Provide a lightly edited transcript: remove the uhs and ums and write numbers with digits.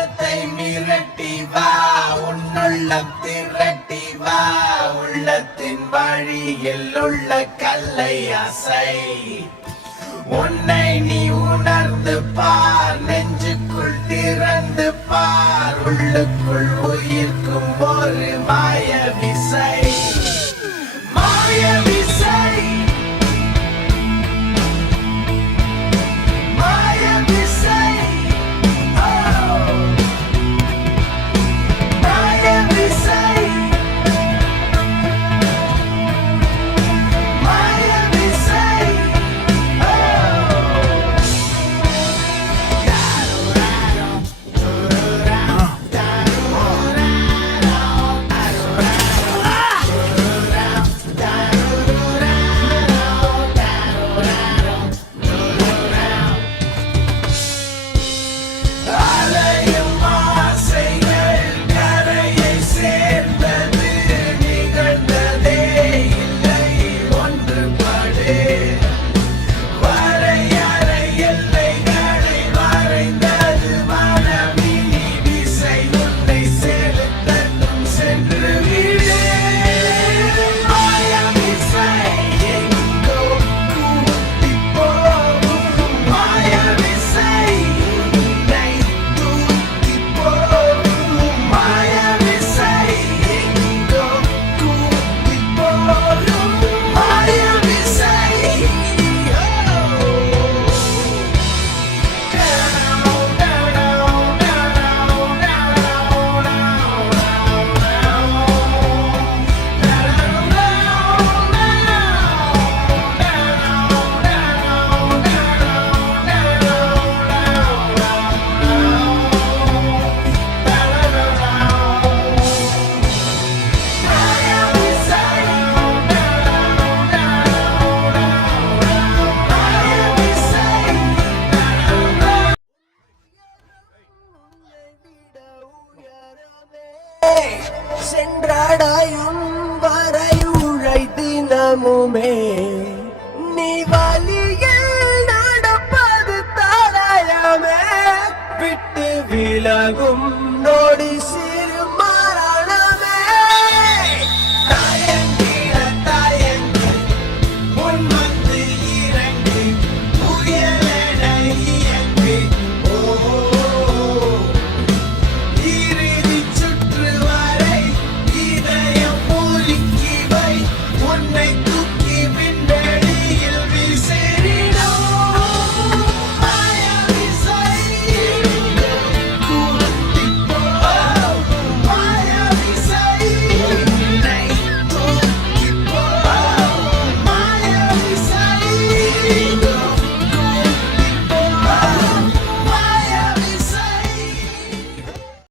மனத்தை மிரட்டி வா, உன்னுள்ளம் திரட்டி வா, உள்ளத்தின் வழியில் உள்ள கல்லை அசை. உன்னை நீ உணர்ந்து பார், நெஞ்சுக்குள் திறந்து பார், உள்ளுக்குள் உயிர்க்கும் ஒரு மாய விசை, மாய விசை. சென்றடையும் வரை உழைத்தினமுமே நீ வழியில் நடப்பது தடயமே, விட்டு விலகும் நொடி